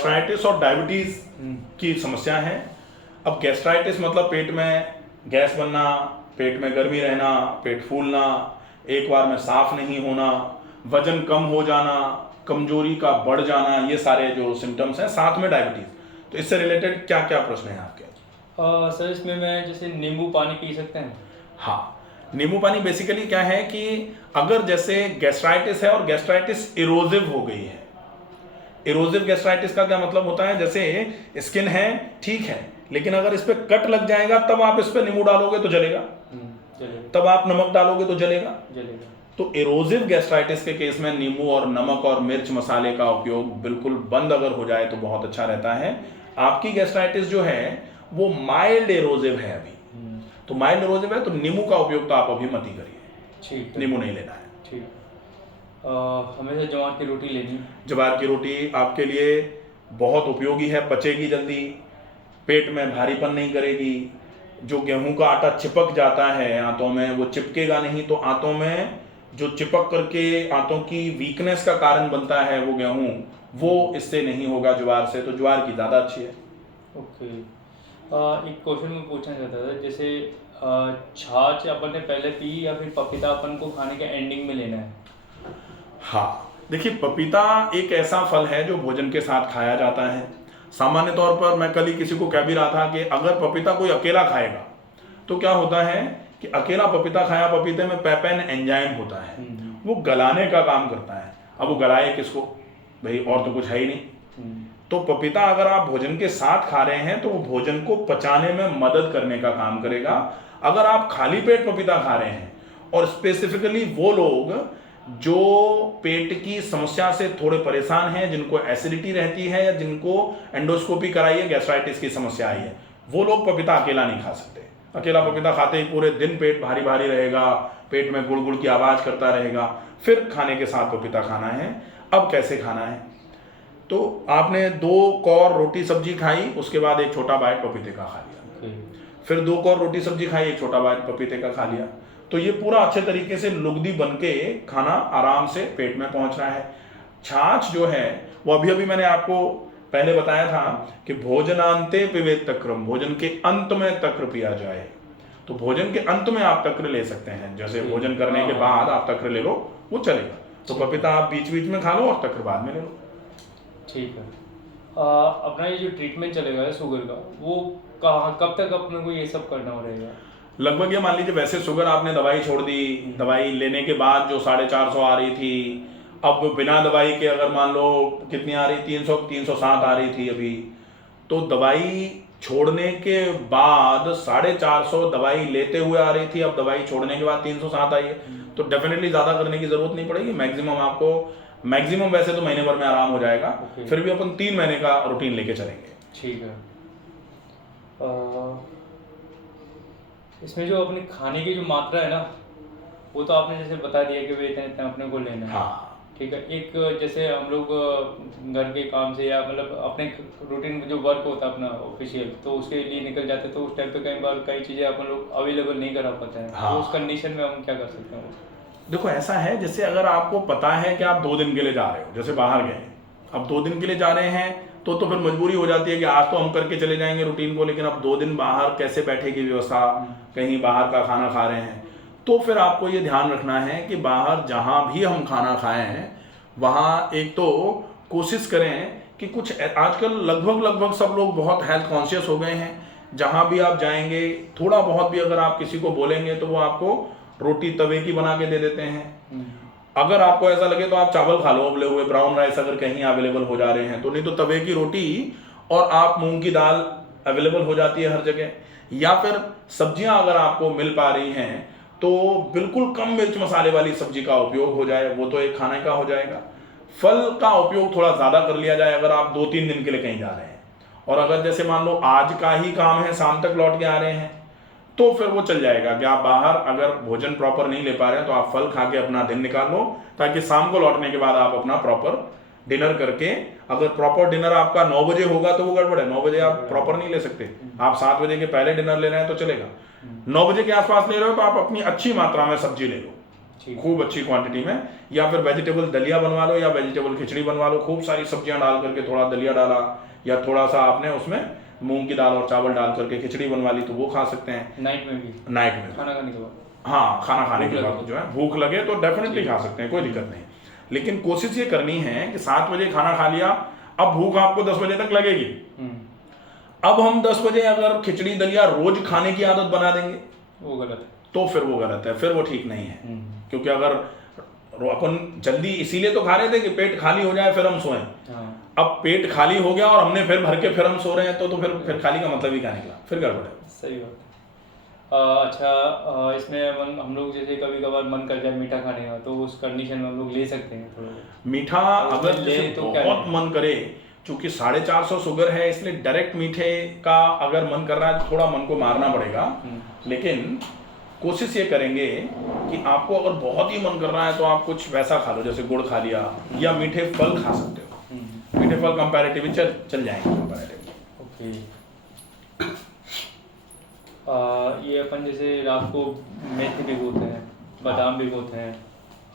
Gastritis और diabetes की समस्या है। अब गैस्ट्राइटिस मतलब पेट में गैस बनना, पेट में गर्मी रहना, पेट फूलना, एक बार में साफ नहीं होना, वजन कम हो जाना, कमजोरी का बढ़ जाना, ये सारे जो सिम्टम्स हैं, साथ में डायबिटीज। तो इससे रिलेटेड क्या क्या प्रश्न हैं आपके? सर इसमें मैं जैसे नींबू पानी पी सकते हैं? हाँ, नींबू पानी बेसिकली क्या है कि अगर जैसे गैस्ट्राइटिस है और गैस्ट्राइटिस इरोजिव हो गई है। इरोजिव गैस्ट्राइटिस का क्या मतलब होता है, जैसे स्किन है ठीक है, लेकिन अगर इस पे कट लग जाएगा तब आप इस पे नींबू डालोगे तो जलेगा, तब आप नमक डालोगे तो जलेगा। तो इरोजिव गैस्ट्राइटिस के केस में नींबू और नमक और मिर्च मसाले का उपयोग बिल्कुल बंद अगर हो जाए तो बहुत अच्छा रहता है। आपकी गैस्ट्राइटिस जो है वो माइल्ड इरोजिव है अभी, तो माइल्ड इरोजिव है तो नींबू का उपयोग तो आप अभी मत ही करिए। ठीक, नींबू नहीं लेना है। ठीक। हमेशा ज्वार की रोटी लेनी? ज्वार की रोटी आपके लिए बहुत उपयोगी है, पचेगी जल्दी, पेट में भारीपन नहीं करेगी। जो गेहूं का आटा चिपक जाता है आंतों में वो चिपकेगा नहीं, तो आंतों में जो चिपक करके आंतों की वीकनेस का कारण बनता है वो गेहूं, वो इससे नहीं होगा ज्वार से, तो ज्वार की ज़्यादा अच्छी है। ओके। एक क्वेश्चन मैं पूछना चाहता था, जैसे छाछ अपन ने पहले पी या फिर पपीता अपन को खाने के एंडिंग में लेना है? हाँ, देखिए पपीता एक ऐसा फल है जो भोजन के साथ खाया जाता है। सामान्य तौर पर मैं कल ही किसी को कह भी रहा था कि अगर पपीता कोई अकेला खाएगा तो क्या होता है कि अकेला पपीता खाया, पपीते में पेपेन एंजाइम होता है, वो गलाने का काम करता है। अब वो गलाए किसको भाई, और तो कुछ है ही नहीं। तो पपीता अगर आप भोजन के साथ खा रहे हैं तो वो भोजन को पचाने में मदद करने का काम करेगा। अगर आप खाली पेट पपीता खा रहे हैं, और स्पेसिफिकली वो लोग जो पेट की समस्या से थोड़े परेशान हैं, जिनको एसिडिटी रहती है या जिनको एंडोस्कोपी कराई है, गैस्ट्राइटिस की समस्या आई है, वो लोग पपीता अकेला नहीं खा सकते। अकेला पपीता खाते ही पूरे दिन पेट भारी भारी रहेगा, पेट में गुड़ गुड़ की आवाज़ करता रहेगा। फिर खाने के साथ पपीता खाना है। अब कैसे खाना है, तो आपने 2 कौर रोटी सब्जी खाई, उसके बाद एक छोटा बाइट पपीते का खा लिया, फिर 2 कौर रोटी सब्जी खाई, एक छोटा बाइट पपीते का खा लिया, तो ये पूरा अच्छे तरीके से लुगदी बन के खाना आराम से पेट में पहुंच रहा है। छाछ जो है वो अभी अभी मैंने आपको पहले बताया था कि भोजनांते पिबेत तक्रम, भोजन के अंत में तक्र पिया जाए। तो भोजन के अंत में आप तक्र ले सकते हैं, जैसे भोजन करने के बाद आप तक्र ले लो, वो चलेगा। तो पपीता आप बीच बीच में खा लो और तक्र बाद में ले लो। ठीक है। अपना ये जो ट्रीटमेंट चलेगा शुगर का, वो कहाँ कब तक अपने को ये सब करना रहेगा? लगभग ये मान लीजिए, वैसे शुगर आपने दवाई छोड़ दी, दवाई लेने के बाद जो 450 आ रही थी, अब बिना दवाई के अगर मान लो कितनी आ रही, 300 307 आ रही थी अभी, तो दवाई छोड़ने के बाद 450 दवाई लेते हुए आ रही थी, अब दवाई छोड़ने के बाद 307 आई है। तो डेफिनेटली ज़्यादा करने की ज़रूरत नहीं पड़ेगी। मैक्सिमम वैसे तो महीने भर में आराम हो जाएगा। फिर भी अपन 3 महीने का रूटीन लेके चलेंगे। ठीक है। इसमें जो अपने खाने की जो मात्रा है ना, वो तो आपने जैसे बता दिया कि वे इतना इतना अपने को लेना है। हाँ, ठीक है। एक जैसे हम लोग घर के काम से या मतलब अपने रूटीन जो वर्क होता है अपना ऑफिशियल, तो उसके लिए निकल जाते हैं, तो उस टाइम पे कई बार कई चीज़ें अपन लोग अवेलेबल नहीं करा पाते हैं। हाँ। तो उस कंडीशन में हम क्या कर सकते हैं? देखो ऐसा है, जैसे अगर आपको पता है कि आप 2 दिन के लिए जा रहे हो, जैसे बाहर गए, अब 2 दिन के लिए जा रहे हैं, तो फिर मजबूरी हो जाती है कि आज तो हम करके चले जाएंगे रूटीन को, लेकिन अब 2 दिन बाहर कैसे बैठेगी व्यवस्था, कहीं बाहर का खाना खा रहे हैं, तो फिर आपको ये ध्यान रखना है कि बाहर जहाँ भी हम खाना खाए हैं वहाँ एक तो कोशिश करें कि कुछ, आजकल लगभग सब लोग बहुत हेल्थ कॉन्शियस हो गए हैं। जहाँ भी आप जाएंगे, थोड़ा बहुत भी अगर आप किसी को बोलेंगे तो वो आपको रोटी तवे की बना के दे देते हैं। अगर आपको ऐसा लगे तो आप चावल खा लो उबले हुए, ब्राउन राइस अगर कहीं अवेलेबल हो जा रहे हैं तो, नहीं तो तवे की रोटी और आप मूंग की दाल अवेलेबल हो जाती है हर जगह। या फिर सब्जियां अगर आपको मिल पा रही हैं तो बिल्कुल कम मिर्च मसाले वाली सब्जी का उपयोग हो जाए, वो तो एक खाने का हो जाएगा। फल का उपयोग थोड़ा ज़्यादा कर लिया जाए अगर आप 2-3 दिन के लिए कहीं जा रहे हैं, और अगर जैसे मान लो आज का ही काम है, शाम तक लौट के आ रहे हैं, तो फिर वो चल जाएगा कि आप बाहर अगर भोजन प्रॉपर नहीं ले पा रहे हैं तो आप फल खा के अपना दिन निकाल लो, ताकि शाम को लौटने के बाद आप अपना प्रॉपर डिनर करके, अगर प्रॉपर डिनर आपका 9 बजे होगा तो वो गड़बड़ है, 9 बजे आप प्रॉपर नहीं ले सकते। आप 7 बजे के पहले डिनर ले रहे हैं तो चलेगा, 9 बजे के आसपास ले रहे हो तो आप अपनी अच्छी मात्रा में सब्जी ले लो। ठीक। खूब अच्छी क्वांटिटी में, या फिर वेजिटेबल दलिया बनवा लो या वेजिटेबल खिचड़ी बनवा लो, खूब सारी सब्जियां डाल करके थोड़ा दलिया डाला, या थोड़ा सा आपने उसमें मूंग की दाल और चावल डाल करके खिचड़ी बनवा ली, तो वो खा सकते हैं नाइट में भी, नाइट में। खाना खाने के बाद। हाँ, खाना खाने भूख के बाद लगे जो है भूख लगे तो डेफिनेटली खा सकते हैं, कोई दिक्कत नहीं। लेकिन कोशिश ये करनी है कि 7 बजे खाना खा लिया, अब भूख आपको 10 बजे तक लगेगी। अब हम 10 बजे अगर खिचड़ी दलिया रोज खाने की आदत बना देंगे, वो गलत है। तो फिर वो गलत है, फिर वो ठीक नहीं है। क्योंकि अगर अपन जल्दी इसीलिए तो खा रहे थे कि पेट खाली हो जाए फिर हम सोएं। हाँ। अब पेट खाली हो गया और हमने फिर भर के फिर हम सो रहे हैं, तो फिर खाली का मतलब ही क्या निकला, फिर गड़बड़ है। सही बात है। अच्छा, इसमें हम लोग जैसे कभी कभार मन कर जाए मीठा खाने का, तो उस कंडीशन में हम लोग ले सकते हैं थोड़ा बहुत? मीठा और अगर ले जैसे तो क्या बहुत लें? मन करे, चूंकि 450 शुगर है, इसलिए डायरेक्ट मीठे का अगर मन कर रहा है तो थोड़ा मन को मारना पड़ेगा। लेकिन कोशिश ये करेंगे कि आपको अगर बहुत ही मन कर रहा है तो आप कुछ वैसा खा लो, जैसे गुड़ खा लिया, या मीठे फल खा सकते हो। मीठे फल कंपैरेटिवली चल जाएंगे कंपैरेटिवली। ओके। ये अपन जैसे रात को मेथी भिगोते हैं, बादाम भिगोते हैं,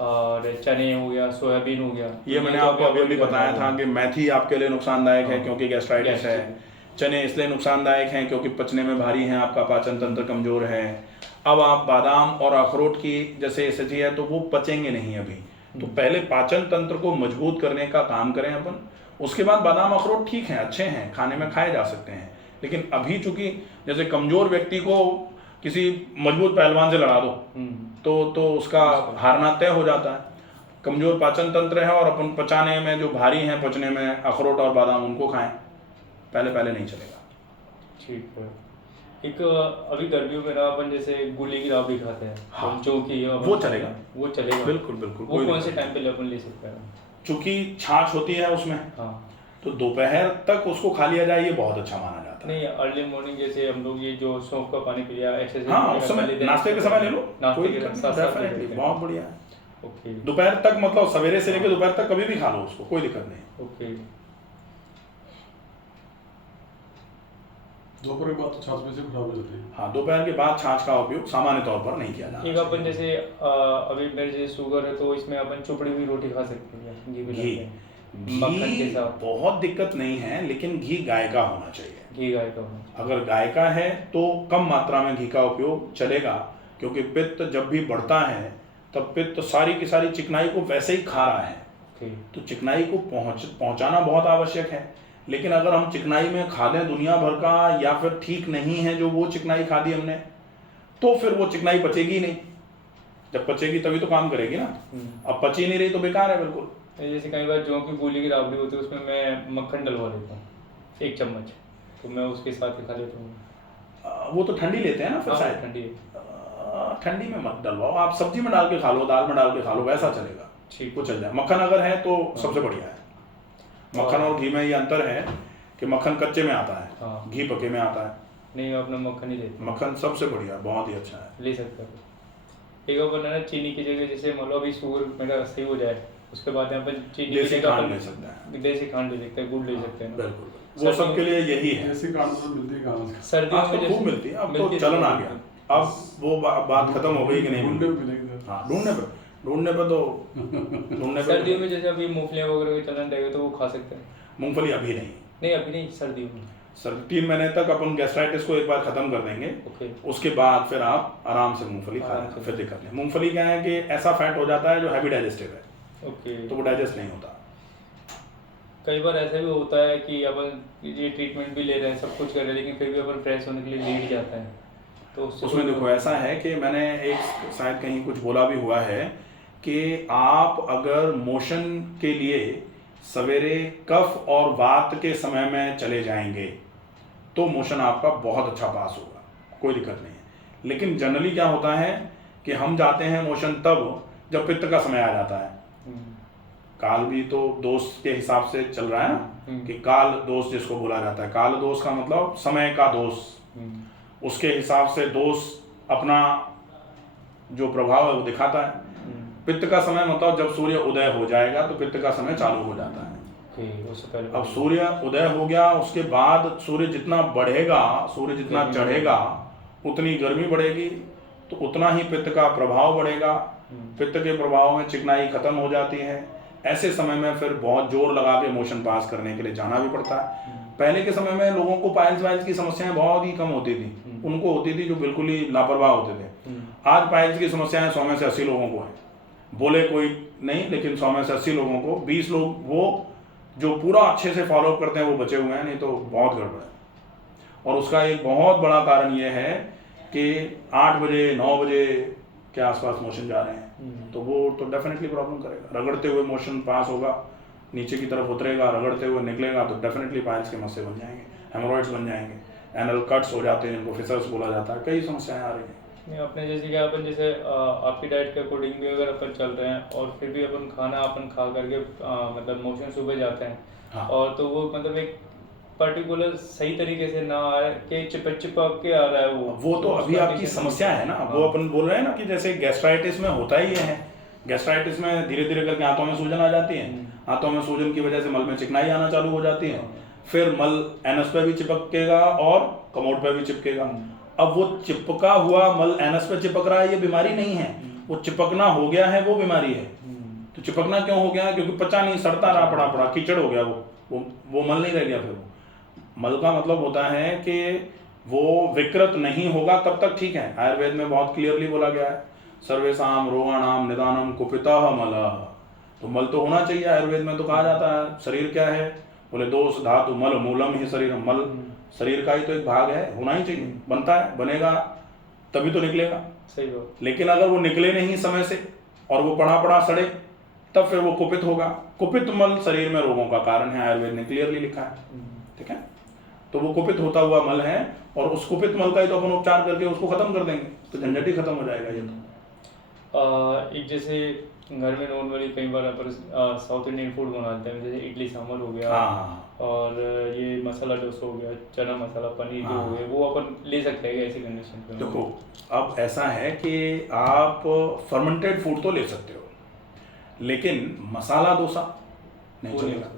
और चने हो गया, सोयाबीन हो गया। ये मैंने तो आपको अभी बताया था कि मेथी आपके लिए नुकसानदायक है क्योंकि गैस्ट्राइटिस है। चने इसलिए नुकसानदायक हैं क्योंकि पचने में भारी हैं, आपका पाचन तंत्र कमजोर है। अब आप बादाम और अखरोट की जैसे स्थिति है तो वो पचेंगे नहीं अभी, तो पहले पाचन तंत्र को मजबूत करने का काम करें अपन। उसके बाद बादाम अखरोट ठीक हैं, अच्छे हैं, खाने में खाए जा सकते हैं। लेकिन अभी चूंकि जैसे कमजोर व्यक्ति को किसी मजबूत पहलवान से लड़ा दो तो उसका हारना तय हो जाता है। कमजोर पाचन तंत्र है और अपन पचाने में जो भारी हैं, पचने में अखरोट और बादाम उनको खाएं, पहले नहीं चलेगा। ठीक है। एक अभी गर्मियों में ना अपन जैसे गुली की राबड़ी खाते हैं। हाँ, जो कि वो चलेगा, वो चलेगा। बिल्कुल। वो कौन से टाइम पे अपन ले सकते हैं? चूंकि छाछ होती है उसमें, हाँ, तो दोपहर तक उसको खा लिया जाए, ये बहुत अच्छा माना जाता है। नहीं, अर्ली मॉर्निंग जैसे हम लोग ये जो सौंफ का पानी पी लिया, एक्सरसाइज हाँ, उस समय नाश्ते के समय ले लो, नाश्ते कोई के दिक्कत साथ नहीं, साथ ले definitely, सकते हैं। बहुत बढ़िया है। ओके दोपहर तक मतलब सवेरे से लेकर दोपहर तक कभी भी खा लो उसको, कोई दिक्कत नहीं। ओके। दोपहर के बाद तो छाछ में से खराब हो जाती है। हाँ, दोपहर के बाद छाछ का उपयोग सामान्य तौर पर नहीं किया जाता। एक अपन जैसे अभी मेरे जैसे शुगर है, तो इसमें अपन चुपड़ी हुई रोटी खा सकते हैं, घी भी घी लगाते हैं, मक्खन के घी साथ। बहुत दिक्कत नहीं है, लेकिन घी गाय का होना चाहिए। घी गाय का होना चाहिए। अगर गाय का है तो कम मात्रा में घी का उपयोग चलेगा, क्योंकि पित्त जब भी बढ़ता है तब पित्त सारी की सारी चिकनाई को वैसे ही खा रहा है, ठीक। तो चिकनाई को पहुंचाना बहुत आवश्यक है। लेकिन अगर हम चिकनाई में खा लें दुनिया भर का, या फिर ठीक नहीं है जो वो चिकनाई खा दी हमने, तो फिर वो चिकनाई पचेगी नहीं। जब पचेगी तभी तो काम करेगी ना। अब पची नहीं रही तो बेकार है बिल्कुल। जैसे कई बार जो की गोली की राबड़ी होती है उसमें मैं मक्खन डलवा देता हूँ 1 चम्मच, तो मैं उसके साथ ही खा लेता हूँ। वो तो ठंडी लेते हैं ना, फिर हाँ, शायद ठंडी है। ठंडी में मत डलवाओ, आप सब्जी में डाल के खा लो, दाल में डाल के खा लो, वैसा चलेगा, ठीक। वो चल जाए। मक्खन अगर है तो सबसे बढ़िया है। मक्खन और घी में ये अंतर है कि मक्खन कच्चे में आता है, हाँ। घी पके में आता है। नहीं, मैं अपना मक्खन ही लेता हूँ। मक्खन सबसे बढ़िया, बहुत ही अच्छा है। ले सकते हैं। एक बार बनाना चीनी की जगह, जैसे मान लो अभी शुगर मेरा सही हो जाए, उसके बाद यहाँ पर चीनी की देसी जगह खांड अपन ले सकते हैं। देसी खांड ले सकते हैं, गुड़ ले सकते हैं ना। बिल्कुल, वो सबके लिए यही है। ऐसी कांड तो मिलती है कहाँ से? सर्दियों में आजकल जैसे खूब मिलती है, अब तो मिलती है, चलन आ गया। अब वो बात खत्म हो गई कि नहीं ढूंढने मिलती। पे मिलेगी। हाँ, ढूंढने पे तो सर्दियों में जैसे अभी मूंगफलियाँ वगैरह का चलन रहेगा तो वो खा सकते हैं। मूंगफली अभी नहीं, नहीं, अभी नहीं, सर्दियों में। सर 3 महीने तक अपन गैस्ट्राइटिस को एक बार खत्म कर देंगे, ओके। उसके बाद फिर आप आराम से मूंगफली खा आराम लेना, से। फिर दिक्कत नहीं। मूंगफली क्या है कि ऐसा फैट हो जाता है जो हैवी डाइजेस्टिव है, ओके। तो वो डाइजेस्ट नहीं होता। कई बार ऐसा भी होता है कि अपन ये ट्रीटमेंट भी ले रहे हैं, सब कुछ कर रहे हैं, लेकिन फिर भी अपन फ्रेश होने के लिए लेट जाता है, तो उसमें देखो ऐसा है कि मैंने एक शायद कहीं कुछ बोला भी हुआ है कि आप अगर मोशन के लिए सवेरे कफ और वात के समय में चले जाएंगे तो मोशन आपका बहुत अच्छा पास होगा, कोई दिक्कत नहीं है। लेकिन जनरली क्या होता है कि हम जाते हैं मोशन तब जब पित्त का समय आ जाता है। काल भी तो दोष के हिसाब से चल रहा है ना, कि काल दोष जिसको बोला जाता है। काल दोष का मतलब समय का दोष, उसके हिसाब से दोष अपना जो प्रभाव है वो दिखाता है। पित्त का समय मतलब जब सूर्य उदय हो जाएगा तो पित्त का समय चालू हो जाता है। उससे पहले अब सूर्य उदय हो गया, उसके बाद सूर्य जितना बढ़ेगा, सूर्य जितना चढ़ेगा, उतनी गर्मी बढ़ेगी, तो उतना ही पित्त का प्रभाव बढ़ेगा। पित्त के प्रभाव में चिकनाई खत्म हो जाती है। ऐसे समय में फिर बहुत जोर लगा के मोशन पास करने के लिए जाना भी पड़ता है। पहले के समय में लोगों को पाइल्स वाइल्स की समस्याएं बहुत ही कम होती थी, उनको होती थी जो बिल्कुल ही लापरवाह होते थे। आज पाइल्स की समस्याएं 100 में से 80 लोगों को है, बोले कोई नहीं, लेकिन 100 में से 80 लोगों को 20 लोग वो जो पूरा अच्छे से फॉलो करते हैं वो बचे हुए हैं, नहीं तो बहुत गड़बड़ है। और उसका एक बहुत बड़ा कारण ये है कि 8 बजे 9 बजे के आसपास मोशन जा रहे हैं, तो वो तो डेफिनेटली प्रॉब्लम करेगा। रगड़ते हुए मोशन पास होगा, नीचे की तरफ उतरेगा, रगड़ते हुए निकलेगा, तो डेफिनेटली पाइल्स के मस्से बन जाएंगे, हेमोरॉइड्स बन जाएंगे, एनल कट्स हो जाते हैं, इनको फिसर्स बोला जाता है, कई समस्याएं आ रही हैं। नहीं, अपने जैसे कि अपन जैसे आपकी डाइट के अकॉर्डिंग भी अगर अपन चल रहे हैं और फिर भी अपन खाना अपन खा करके मतलब मोशन सुबह जाते हैं, हाँ। और तो वो मतलब एक पर्टिकुलर सही तरीके से ना आ रहा है कि चिपक के आ रहा है वो तो अभी उसका आपकी किसी- समस्या है ना, वो अपन बोल रहे हैं ना कि जैसे गैस्ट्राइटिस में होता ही ये है। गैस्ट्राइटिस में धीरे धीरे करके आंतों में सूजन आ जाती है, आंतों में सूजन की वजह से मल में चिकनाई आना चालू हो जाती है, फिर मल एनस पे भी चिपकेगा और कमोड पे भी चिपकेगा। अब वो चिपका हुआ मल एनस पे चिपक रहा है, ये बीमारी नहीं है, वो चिपकना हो गया है, वो बीमारी है। तो चिपकना क्यों हो गया? क्योंकि पचा नहीं, सड़ता रहा, पड़ा कीचड़ हो गया, वो मल नहीं रह गया। फिर वो मल का मतलब होता है कि वो विकृत नहीं होगा तब तक ठीक है। आयुर्वेद में बहुत क्लियरली बोला गया है, सर्वेषाम रोगाणाम निदानम कुपितः मलः। तो मल तो होना चाहिए। आयुर्वेद में तो कहा जाता है शरीर क्या है, बोले दोष धातु मल मूलम ही शरीर। मल शरीर का ही तो एक भाग है, होना ही चाहिए, बनता है, बनेगा तभी तो निकलेगा। सही बात। लेकिन अगर वो निकले नहीं समय से और वो पड़ा सड़े, तब फिर वो कुपित होगा। कुपित मल शरीर में रोगों का कारण है, आयुर्वेद ने क्लियरली लिखा है। ठीक है, तो वो कुपित होता हुआ मल है, और उस कुपित मल का ही तो अपन उपचार करके उसको खत्म कर देंगे, तो झंझट ही खत्म हो जाएगा। ये तो एक जैसे घर में नॉर्मली कई बार अपन साउथ इंडियन फूड बनाते हैं, जैसे इडली सांभर हो गया, हाँ, और ये मसाला डोसा हो गया, चना मसाला, पनीर जो हाँ। हो गया, वो अपन ले सकते हैं ऐसी कंडीशन पे? देखो अब ऐसा है कि आप फर्मेंटेड फूड तो ले सकते हो, लेकिन मसाला डोसा नहीं चलेगा।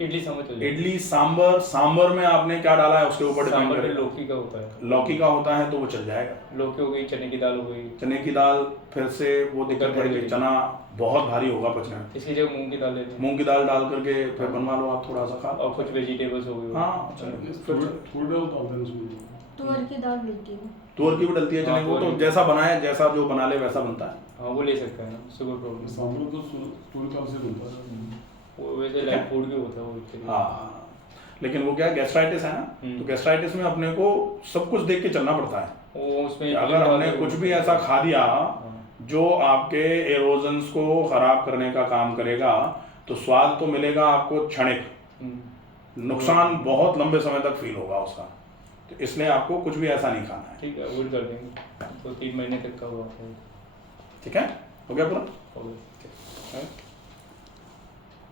इडली सांभर चलेगा। इडली सांबर में आपने क्या डाला है उसके ऊपर डिपेंड सांभर में करेगा। लौकी का होता है, लौकी का होता है तो वो चल जाएगा। लौकी हो गई, चने की दाल हो गई। चने की दाल फिर से वो दिक्कत है कि चना बहुत भारी होगा पचने में। इसकी जगह मूंग की दाल ले लें, मूंग की दाल डाल करके फिर बनवा लो आप, थोड़ा सा खा लो। और कुछ वेजिटेबल्स हो गए। हाँ चलो, फिर थोड़ी डाल डालते हैं उसमें। तुअर की दाल मिलती है। तुअर की भी डलती है, चने की, वो तो जैसा बनाए, जैसा जो बना ले वैसा बनता है। हाँ, वो ले सकते हैं ना, उससे कोई प्रॉब्लम नहीं। सांभर तो पूरी दाल से बनता है। वो वैसे लाइट फूड भी होता है वो उसके लिए। हाँ, लेकिन वो क्या गैस्ट्राइटिस है ना, तो गैस्ट्राइटिस में अपने को सब कुछ देख के चलना पड़ता है। वो उसमें कि अगर हमने कुछ भी ऐसा खा दिया जो आपके एरोजन्स को खराब करने का काम करेगा, तो स्वाद तो मिलेगा आपको क्षणिक, नुकसान बहुत लंबे समय तक फील होगा उसका। तो इसलिए आपको कुछ भी ऐसा नहीं खाना है। ठीक है, अवॉइड कर देंगे, तो 3 महीने तक का हुआ है। ठीक है, हो गया पूरा? हो गया।